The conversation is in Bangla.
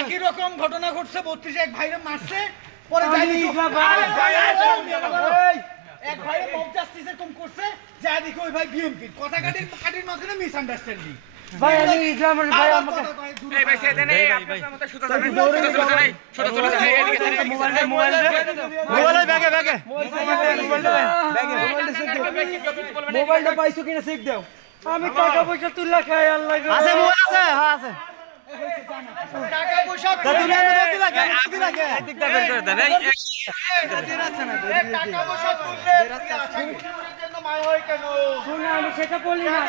একই রকম ঘটনা ঘটছে 32 এক ভাইরে মারছে পরে এক ভাইরে মব জাস্টিস এরকম করছে যা দেখো ওই ভাই বিএমপি কথা কাটির মাঝখানে মিসআন্ডারস্ট্যান্ডিং ভাই আমি ইসলামের ভাই আমাকে এই ভাই সেটা নেই আপনার মত সুতা যাবে সুতা চলে যাবে এদিকে মোবাইল ব্যাগে মোবাইলটা পাইছো কিনা চেক দাও আমি টাকা পয়সা তুললা খাই আল্লাহ আছে মোবাইল আছে হ্যাঁ আছে টাকা পয়সা তুলে আমি দিলা কেন দিলা কে এদিকটা বের করে দেন এই টাকা পয়সা তুললে জন্য মাই হয় কেন শুনে আমি সেটা বলি না